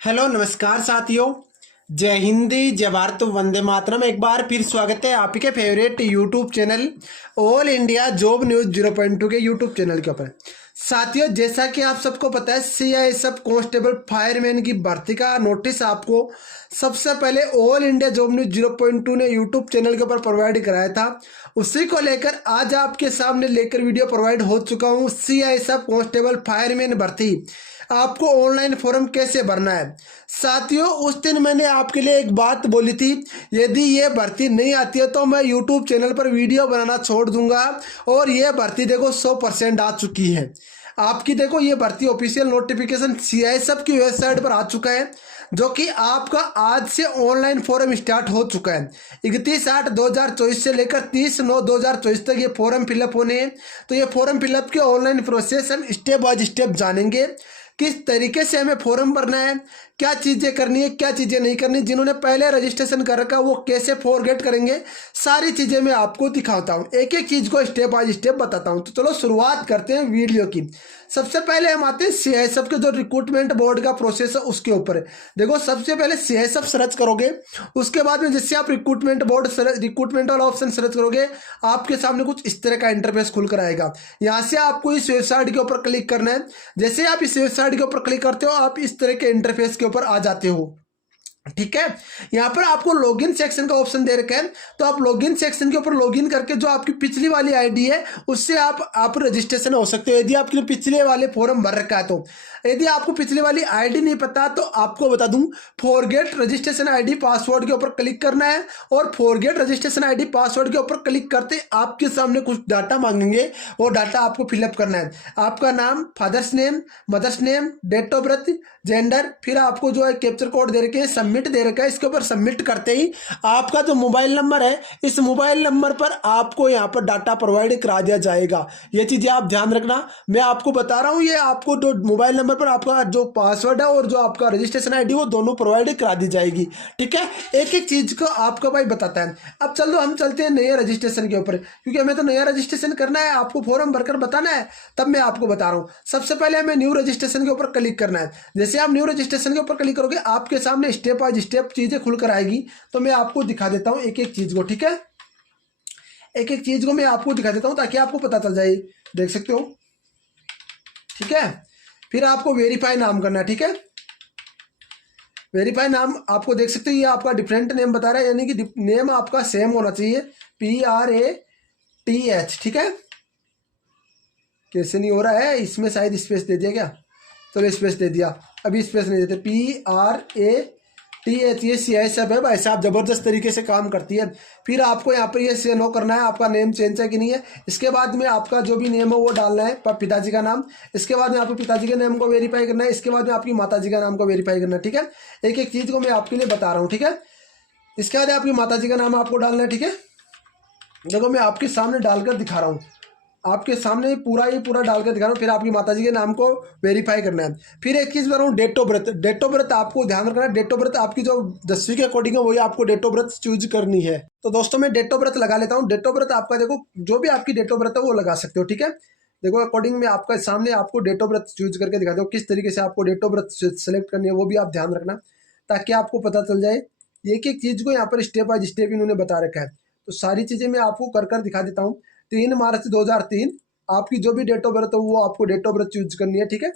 Hello नमस्कार साथियों। जय हिंदी जय भारत वंदे मातरम। एक बार फिर स्वागत है आपके favourite YouTube channel all India job news 0.2 के यूट्यूब चैनल के ऊपर। साथियों, जैसा कि आप सबको पता है, सीआईएसएफ कांस्टेबल फायरमैन की भर्ती का नोटिस आपको सबसे पहले ऑल इंडिया जॉब न्यूज़ 0.2 ने यूट्यूब चैनल के ऊपर प्रोवाइड कराया था। उसी को लेकर आज आपके सामने लेकर वीडियो प्रोवाइड हो चुका हूँ। सीआईएसएफ कांस्टेबल फायरमैन भर्ती आपको ऑनलाइन फॉर्म कैसे भरना है। साथियों, उस दिन मैंने आपके लिए एक बात बोली थी, यदि ये भर्ती नहीं आती है तो मैं यूट्यूब चैनल पर वीडियो बनाना छोड़ दूंगा। और ये भर्ती देखो 100% आ चुकी है आपकी। देखो ये भर्ती ऑफिशियल नोटिफिकेशन सीआईएसएफ की वेबसाइट पर आ चुका है, जो कि आपका आज से ऑनलाइन फॉर्म स्टार्ट हो चुका है। 31/8/2024 से लेकर 30/9/2024 तक ये फॉर्म फिलअप होने हैं। तो ये फॉर्म फिलअप के ऑनलाइन प्रोसेस हम स्टेप बाय स्टेप जानेंगे, किस तरीके से हमें फॉर्म भरना है, क्या चीज़ें करनी है, क्या चीज़ें नहीं करनी। जिन्होंने पहले रजिस्ट्रेशन कर रखा वो कैसे फॉरगेट करेंगे, सारी चीज़ें मैं आपको दिखाता हूँ। एक एक चीज़ को स्टेप बाय स्टेप बताता हूँ। तो चलो शुरुआत करते हैं वीडियो की। सबसे पहले हम आते हैं सीआईएसएफ के जो रिक्रूटमेंट बोर्ड का प्रोसेस है उसके ऊपर। देखो सबसे पहले सीआईएसएफ सर्च करोगे, उसके बाद में जिससे आप रिक्रूटमेंट वाला ऑप्शन सर्च करोगे, आपके सामने कुछ इस तरह का इंटरफेस खुलकर आएगा। यहाँ से आपको इस वेबसाइट के ऊपर क्लिक करना है। जैसे आप इस वेबसाइट के ऊपर क्लिक करते हो, आप इस तरह के इंटरफेस के ऊपर आ जाते हो। ठीक है, यहाँ पर आपको लॉगिन सेक्शन का ऑप्शन दे रखा है। तो आप लॉगिन सेक्शन के ऊपर लॉगिन करके जो आपकी पिछली वाली आईडी है उससे आप रजिस्ट्रेशन हो सकते हो, यदि आपके पिछले वाले फॉर्म भर रखा है तो। यदि आपको पिछली वाली आईडी नहीं पता तो आपको बता दूं, फॉरगेट रजिस्ट्रेशन आईडी पासवर्ड के ऊपर क्लिक करना है। और फॉरगेट रजिस्ट्रेशन आईडी पासवर्ड के ऊपर क्लिक करते आपके सामने कुछ डाटा मांगेंगे, वो डाटा आपको फिलअप करना है। आपका नाम, father's name, mother's name, date of birth, gender, फिर आपको जो है कैप्चर कोड दे रखे हैं, सबमिट दे रखा है। इसके ऊपर सबमिट करते ही आपका जो मोबाइल नंबर है, इस मोबाइल नंबर पर आपको यहाँ पर डाटा प्रोवाइड करा दिया जाएगा। ये चीज़ें आप ध्यान रखना, मैं आपको बता रहा हूँ। ये आपको जो मोबाइल नंबर पर आपका जो पासवर्ड है और जो आपका रजिस्ट्रेशन आईडी वो दोनों प्रोवाइड करा दी जाएगी। ठीक है, एक एक चीज़ को आपका भाई बताता है। अब चलो हम चलते हैं नए रजिस्ट्रेशन के ऊपर, क्योंकि हमें तो नया रजिस्ट्रेशन करना है, आपको फॉर्म भरकर बताना है, तब मैं आपको बता रहा हूँ। सबसे पहले हमें न्यू रजिस्ट्रेशन के ऊपर क्लिक करना है। जैसे आप न्यू रजिस्ट्रेशन के ऊपर क्लिक करोगे, आपके सामने स्टेप बाय स्टेप चीज़ें खुलकर आएगी। तो मैं आपको दिखा देता हूँ एक एक चीज़ को। ठीक है, एक एक चीज़ को मैं आपको दिखा देता हूँ ताकि आपको पता चल जाए। देख सकते हो। ठीक है, फिर आपको वेरीफाई नाम करना है। ठीक है, वेरीफाई नाम आपको देख सकते हो, ये आपका डिफरेंट नेम बता रहा है, यानी कि नेम आपका सेम होना चाहिए, PRATH। ठीक है, कैसे नहीं हो रहा है, इसमें शायद स्पेस दे दिया क्या? चलो स्पेस दे दिया, अभी स्पेस नहीं देते। PRATH, ये सीआईएसएफ है भाई साहब, जबरदस्त तरीके से काम करती है। फिर आपको यहाँ पर ये से नो करना है, आपका नेम चेंज है कि नहीं है। इसके बाद में आपका जो भी नेम है वो डालना है, पिताजी का नाम। इसके बाद में आपको पिताजी के नाम को वेरीफाई करना है। इसके बाद में आपकी माताजी का नाम को वेरीफाई करना है। ठीक है, एक एक चीज़ को मैं आपके लिए बता रहा हूँ। ठीक है, इसके बाद आपकी माताजी का नाम आपको डालना है। ठीक है, देखो मैं आपके सामने डालकर दिखा रहा हूँ, आपके सामने ये पूरा डालकर दिखा रहा हूँ। फिर आपकी माताजी के नाम को वेरीफाई करना है। फिर एक चीज़ कर रहा हूँ, date of birth. Date of birth आपको ध्यान रखना है, डेट ऑफ बर्थ आपकी जो 10वीं के अकॉर्डिंग है वही आपको डेट ऑफ बर्थ चूज करनी है। तो दोस्तों मैं डेट ऑफ बर्थ लगा लेता हूँ। डेट ऑफ बर्थ आपका देखो, जो भी आपकी डेट ऑफ बर्थ है वो लगा सकते हो। ठीक है, देखो अकॉर्डिंग में आपका सामने आपको डेट ऑफ बर्थ चूज करके दिखाता हूँ, किस तरीके से आपको डेट ऑफ बर्थ सेलेक्ट करनी है वो भी आप ध्यान रखना, ताकि आपको पता चल जाए। एक एक चीज़ को यहाँ पर स्टेप बाय स्टेप इन्होंने बता रखा है। तो सारी चीज़ें मैं आपको कर कर दिखा देता हूँ। 3 मार्च 2003 आपकी जो भी डेट ऑफ बर्थ है वो आपको डेट ऑफ बर्थ चूज करनी है। ठीक है,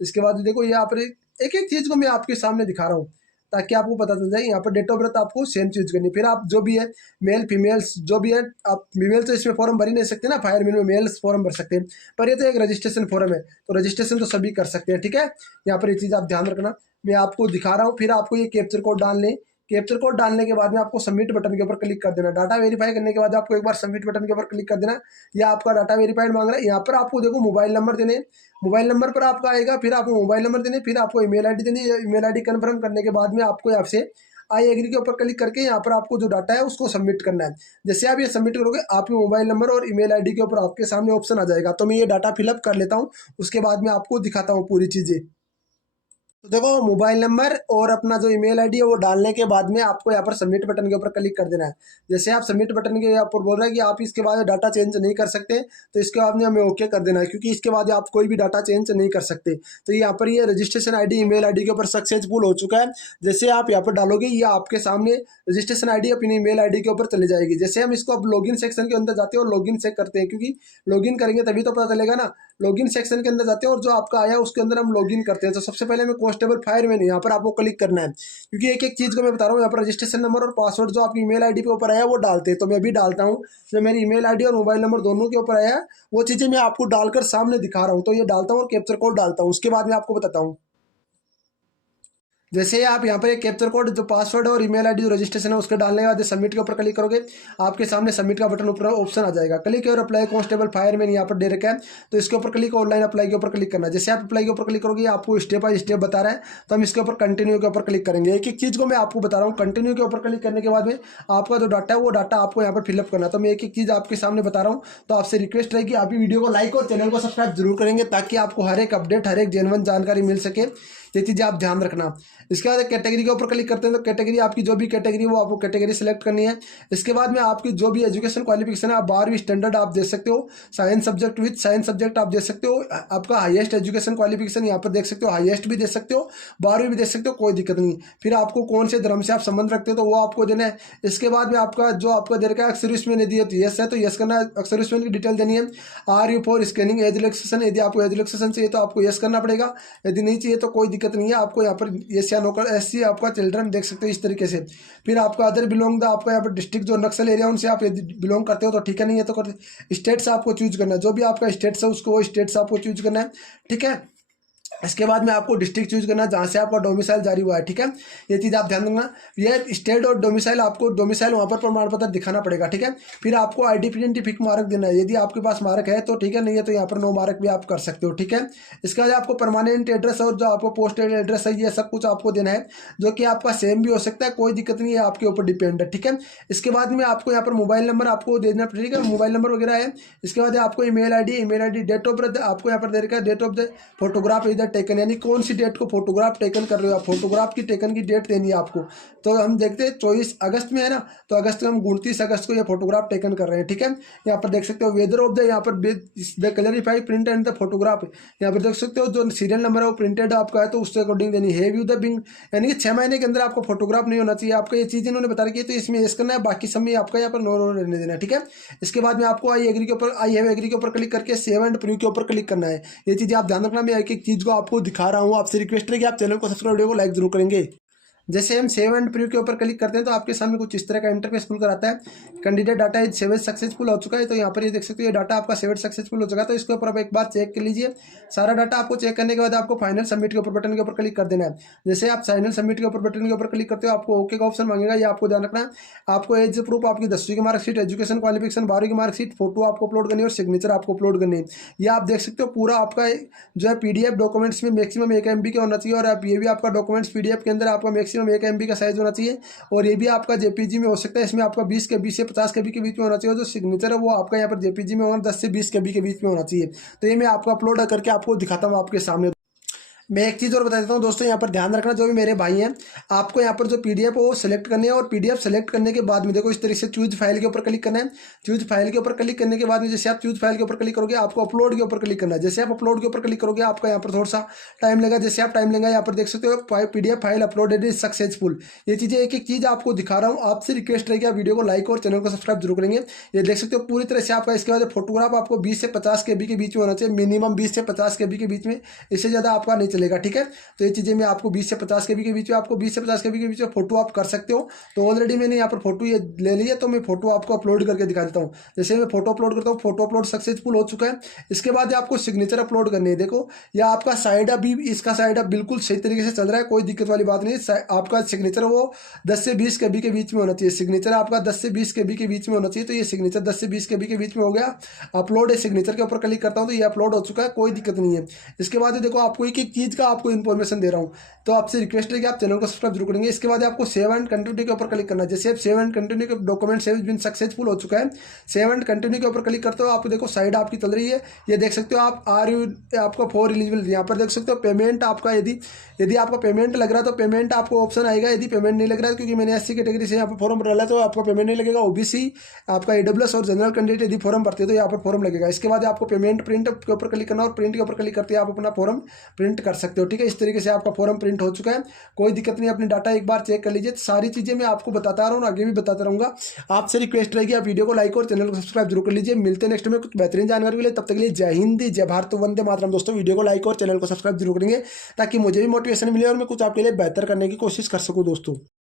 इसके बाद देखो यहाँ पर एक एक चीज़ को मैं आपके सामने दिखा रहा हूँ ताकि आपको पता चल जाए। यहाँ पर डेट ऑफ बर्थ आपको सेम चूज करनी है। फिर आप जो भी है, मेल फीमेल्स जो भी है, आप फीमेल तो इसमें फॉर्म भर ही नहीं सकते ना, फायरमैन में मेल्स फॉर्म भर सकते हैं, पर ये तो एक रजिस्ट्रेशन फॉर्म है, तो रजिस्ट्रेशन तो सभी कर सकते हैं। ठीक है, यहाँ पर ये चीज़ आप ध्यान रखना, मैं आपको दिखा रहा हूँ। फिर आपको ये कैप्चर कोड डालने, कैप्चर कोड डालने के बाद में आपको सबमिट बटन के ऊपर क्लिक कर देना। डाटा वेरीफाई करने के बाद आपको एक बार सबमिट बटन के ऊपर क्लिक कर देना। या आपका डाटा वेरीफाइड मांग रहा है। यहाँ पर आपको देखो मोबाइल नंबर देने, मोबाइल नंबर पर आपका आएगा, फिर आपको मोबाइल नंबर देने, फिर आपको ईमेल आईडी देनी। ईमेल आईडी कन्फर्म करने के बाद में आपको यहाँ से आई एग्री के ऊपर क्लिक करके यहाँ पर आपको जो डाटा है उसको सबमिट करना है। जैसे आप ये सबमिट करोगे, आपके मोबाइल नंबर और ईमेल आईडी के ऊपर आपके सामने ऑप्शन आ जाएगा। तो मैं ये डाटा फिलअप कर लेता हूँ, उसके बाद में आपको दिखाता हूँ पूरी चीज़ें। तो देखो मोबाइल नंबर और अपना जो ईमेल आईडी है वो डालने के बाद में आपको यहाँ पर सबमिट बटन के ऊपर क्लिक कर देना है। जैसे आप सबमिट बटन के ऊपर बोल रहा है कि आप इसके बाद डाटा चेंज नहीं कर सकते, तो इसके बाद में हमें ओके कर देना है, क्योंकि इसके बाद आप कोई भी डाटा चेंज नहीं कर सकते। तो यहाँ पर ये रजिस्ट्रेशन आईडी ईमेल आईडी के ऊपर सक्सेसफुल हो चुका है। जैसे आप यहाँ पर डालोगे ये आपके सामने रजिस्ट्रेशन आईडी अपनी ईमेल आईडी के ऊपर चली जाएगी। जैसे हम इसको अब लॉगिन सेक्शन के अंदर जाते हैं और लॉगिन चेक करते हैं, क्योंकि लॉगिन करेंगे तभी तो पता चलेगा ना। लॉगिन सेक्शन के अंदर जाते हैं और जो आपका आया उसके अंदर हम लॉगिन करते हैं। तो सबसे पहले हमें कांस्टेबल फायरमैन यहाँ पर आपको क्लिक करना है, क्योंकि एक एक चीज़ को मैं बता रहा हूँ। यहाँ पर रजिस्ट्रेशन नंबर और पासवर्ड जो आपकी ईमेल आईडी पे ऊपर आया वो डालते हैं, तो मैं भी डालता हूँ। जो मेरी ईमेल आईडी और मोबाइल नंबर दोनों के ऊपर आया है वो चीज़ें मैं आपको डालकर सामने दिखा रहा हूँ। तो ये डालता हूँ और कैप्चर कोड डालता हूँ, उसके बाद मैं आपको बताता हूँ। जैसे आप यहाँ पर एक कैप्चर कोड जो पासवर्ड और ईमेल आईडी जो रजिस्ट्रेशन है उसके डालने के बाद सबमिट के ऊपर क्लिक करोगे, आपके सामने सबमिट का बटन ऊपर ऑप्शन आ जाएगा। क्लिक और अप्लाई कांस्टेबल फायरमैन यहाँ पर दे रखा है, तो इसके ऊपर क्लिक, ऑनलाइन अप्लाई के ऊपर क्लिक करना है। जैसे आप अप्लाई के ऊपर क्लिक करोगे आपको स्टेप बाय स्टेप बता रहा है, तो हम इसके ऊपर कंटिन्यू के ऊपर क्लिक करेंगे। एक एक चीज़ को मैं आपको बता रहा हूँ। कंटिन्यू के ऊपर क्लिक करने के बाद में आपका जो डाटा है वो डाटा आपको यहाँ पर फिलअप करना है। तो मैं एक एक चीज़ आपके सामने बता रहा हूँ, तो आपसे रिक्वेस्ट रहेगी आप भी वीडियो को लाइक और चैनल को सब्सक्राइब जरूर करेंगे, ताकि आपको हर एक अपडेट हर एक जेन्युइन जानकारी मिल सके। ये चीज़ें आप ध्यान रखना। इसके बाद कैटेगरी के ऊपर क्लिक करते हैं, तो कैटेगरी आपकी जो भी कैटेगरी वो आपको कैटेगरी सेलेक्ट करनी है। इसके बाद में आपकी जो भी एजुकेशन क्वालिफिकेशन है, आप 12वीं स्टैंडर्ड आप दे सकते हो, science subject with science subject आप दे सकते हो। आपका हाईएस्ट एजुकेशन क्वालिफिकेशन यहाँ पर देख सकते हो, हाईएस्ट भी दे सकते हो, 12वीं भी दे सकते हो, कोई दिक्कत नहीं। फिर आपको कौन से धर्म से आप संबंध रखते हो तो वो आपको देना है। इसके बाद में आपका जो आपका दे रखा है अक्सर उसमें यदि यस है तो यस करना है, अक्सर उसमें की डिटेल देनी है। Are you for scanning age relaxation, यदि आपको एज रिलैक्सेशन चाहिए तो आपको यस करना पड़ेगा, यदि नहीं चाहिए तो कोई दिक्कत नहीं है। आपको यहाँ पर यस या नो कर, एससी आपका चिल्ड्रन देख सकते हो इस तरीके से। फिर आपका अदर बिलोंग द, आपका यहाँ पर डिस्ट्रिक्ट जो नक्सल एरिया उनसे आप यदि बिलोंग करते हो तो ठीक है, नहीं है तो करते। स्टेट्स आपको चूज करना है, जो भी आपका स्टेट्स है उसको वो स्टेट्स आपको चूज करना है, ठीक है। इसके बाद में आपको डिस्ट्रिक्ट चूज करना है जहाँ से आपका डोमिसाइल जारी हुआ है, ठीक है। ये चीज़ आप ध्यान रखना, ये स्टेट और डोमिसाइल, आपको डोमिसाइल वहाँ पर प्रमाण पत्र दिखाना पड़ेगा, ठीक है। फिर आपको आइडेंटिफिक मार्क देना है, यदि आपके पास मार्क है तो ठीक है, नहीं है तो यहाँ पर नो मार्क भी आप कर सकते हो, ठीक है। इसके बाद आपको परमानेंट एड्रेस और जो आपको पोस्टल एड्रेस है ये सब कुछ आपको देना है, जो कि आपका सेम भी हो सकता है, कोई दिक्कत नहीं है, आपके ऊपर डिपेंड है, ठीक है। इसके बाद में आपको यहाँ पर मोबाइल नंबर आपको देना पड़ेगा, मोबाइल नंबर वगैरह है। इसके बाद आपको email ID, date of birth आपको यहाँ पर दे रखा है, डेट ऑफ द फोटोग्राफ इधर टेकन, यानी कौन सी डेट को फोटोग्राफ टेकन कर रहे हो आप, फोटोग्राफ की टेकन की डेट देनी है आपको। तो हम देखते हैं 24 अगस्त में है ना, तो अगस्त में हम 29 अगस्त को ये फोटोग्राफ टेकन कर रहे हैं, ठीक है। यहाँ पर देख सकते हो वेदर ऑफ द, यहाँ पर the clarify print and the photograph, यहाँ पर देख सकते हो जो सीरियल नंबर है वो प्रिंटेड आपका है तो उसके अकॉर्डिंग देनी है। व्यू द बिंग, यानी कि 6 महीने के अंदर आपको फोटोग्राफ नहीं होना चाहिए आपका, ये चीज़ इन्होंने बता रखी है, तो इसमें यस करना है, बाकी सब में आपका यहाँ पर नो रहने देना है, ठीक है। इसके बाद में आपको आई एग्री के ऊपर, आई हैव एग्री के ऊपर क्लिक करके सेव एंड प्रूव के ऊपर क्लिक करना है। ये चीज़ें आप ध्यान रखना, मैं एक एक चीज़ को आपको दिखा रहा हूँ। आपसे रिक्वेस्ट है कि आप चैनल को सब्सक्राइब, वीडियो को लाइक जरूर करेंगे। जैसे हम सेव एंड प्रीव्यू के ऊपर क्लिक करते हैं तो आपके सामने कुछ इस तरह का इंटरफेस खुल कर आता है। Candidate data is save successful हो चुका है, तो यहाँ पर ये देख सकते हो ये डाटा आपका सेव सक्सेसफुल हो चुका है। तो इसके ऊपर आप एक बार चेक कर लीजिए। सारा डाटा आपको चेक करने के बाद आपको फाइनल सबमिट के ऊपर बटन के ऊपर क्लिक कर देना है। जैसे आप फाइनल सबमिट के ऊपर बटन के ऊपर क्लिक करते हो आपको ओके का ऑप्शन मांगेगा, ये आपको ध्यान रखना है। आपको एज प्रूफ आपकी 10वीं की मार्कशीट, एजुकेशन क्वालिफिकेशन 12वीं की मार्कशीट, फोटो आपको अपलोड करनी है और सिग्नेचर आपको अपलोड करनी है। ये आप देख सकते हो पूरा आपका जो है पीडीएफ डॉक्यूमेंट्स में मैक्सिमम 1 MB का होना चाहिए, और आप ये भी आपका डॉक्यूमेंट्स पीडीएफ के अंदर आपका मैक्सिमम 1 MB का साइज होना चाहिए, और ये भी आपका जेपीजी में हो सकता है। इसमें आपका 20 KB से 50 KB के बीच में होना चाहिए। जो सिग्नेचर है वो आपका यहाँ पर जेपीजी में होगा 10 से 20 KB के बीच में होना चाहिए। तो ये मैं आपको अपलोड करके आपको दिखाता हूँ आपके सामने। मैं एक चीज़ और बता देता हूँ दोस्तों, यहाँ पर ध्यान रखना, जो भी मेरे भाई हैं आपको यहाँ पर जो पीडीएफ है वो सिलेक्ट करनी है, और पीडीएफ सेलेक्ट करने के बाद में देखो इस तरीके से चूज फाइल के ऊपर क्लिक करना है। चूज फाइल के ऊपर क्लिक करने के बाद में जैसे आप चूज फाइल के ऊपर क्लिक करोगे आपको अपलोड के ऊपर क्लिक करना है। जैसे आप अपलोड के ऊपर क्लिक करोगे आपका यहाँ पर थोड़ा सा टाइम लगेगा। जैसे आप टाइम लेगा यहाँ पर देख सकते हो PDF file uploaded is successful. ये चीज़ें एक एक चीज़ आपको दिखा रहा हूँ। आपसे रिक्वेस्ट रहेगी आप वीडियो को लाइक और चैनल को सब्सक्राइब जरूर करेंगे। ये देख सकते हो पूरी तरह से आपका। इसके बाद फोटोग्राफ आपको 20 से 50 KB के बीच में होना चाहिए, मिनिमम 20 से 50 KB के बीच में, इससे ज़्यादा आपका नहीं चलेगा, ठीक है। तो ये चीज़ें मैं आपको 20 से 50 KB के बीच में, आपको 20 से 50 KB के बीच में फोटो आप कर सकते हो। तो ऑलरेडी मैंने यहाँ पर फोटो ये ले लिया, तो मैं फोटो आपको अपलोड करके दिखा देता हूँ। जैसे मैं फोटो अपलोड करता हूँ, फोटो अपलोड सक्सेसफुल हो चुका है। इसके बाद आपको सिग्नेचर अपलोड करनी है। देखो या आपका साइड अप भी, इसका साइड अप बिल्कुल सही तरीके से चल रहा है, कोई दिक्कत वाली बात नहीं। आपका सिग्नेचर वो 10 से 20 KB के बीच में होना चाहिए। सिग्नेचर आपका 10 से 20 KB के बीच में होना चाहिए। तो ये सिग्नेचर 10 से 20 KB के बीच में हो गया। अपलोड है, सिग्नेचर के ऊपर क्लिक करता हूँ तो ये अपलोड हो चुका है, कोई दिक्कत नहीं है। इसके बाद देखो आपको एक एक चीज़ चीज़ का आपको इन्फॉर्मेशन दे रहा हूँ। तो आपसे रिक्वेस्ट है कि आप चैनल को सब्सक्राइब जरूर करेंगे। इसके बाद आपको सेव एंड कंटिन्यू के ऊपर क्लिक करना है। जैसे आप सेव एंड कंटिन्यू के डॉक्यूमेंट सेव बिन सक्सेसफुल हो चुका है, सेव एंड कंटिन्यू के ऊपर क्लिक करते हो, आप देखो साइड आपकी चल रही है, ये देख सकते हो आप। आपको फॉर एलिजिबल यहाँ पर देख सकते हो पेमेंट आपका, यदि आपका पेमेंट लग रहा है तो पेमेंट आपको ऑप्शन आएगा। यदि पेमेंट नहीं लग रहा है, क्योंकि मैंने एससी कैटेगरी से यहाँ पर फॉर्म डाला तो आपका पेमेंट नहीं लगेगा। ओबीसी, आपका ईडब्ल्यूएस और जनरल कैंडिडेट यदि फॉर्म भरते हो तो यहाँ पर फॉर्म लगेगा। इसके बाद आपको पेमेंट प्रिंट के ऊपर क्लिक करना और प्रिंट के ऊपर क्लिक करते आप अपना फॉर्म प्रिंट कर सकते हो। ठीक है, इस तरीके से आपका फॉर्म प्रिंट हो चुका है, कोई दिक्कत नहीं। अपनी डाटा एक बार चेक कर लीजिए। सारी चीज़ें मैं आपको बताता रहा हूँ, आगे भी बताता रहूँगा। आपसे रिक्वेस्ट रहेगी आप वीडियो को लाइक और चैनल को सब्सक्राइब जरूर कर लीजिए। मिलते हैं नेक्स्ट में कुछ बेहतरीन जानकारी के लिए, तब तक के लिए जय हिंद, जय भारत, वंदे मातरम। दोस्तों वीडियो को लाइक और चैनल को सब्सक्राइब जरूर करेंगे ताकि मुझे भी मोटिवेशन मिले और मैं कुछ आपके लिए बेहतर करने की कोशिश कर सकूँ दोस्तों।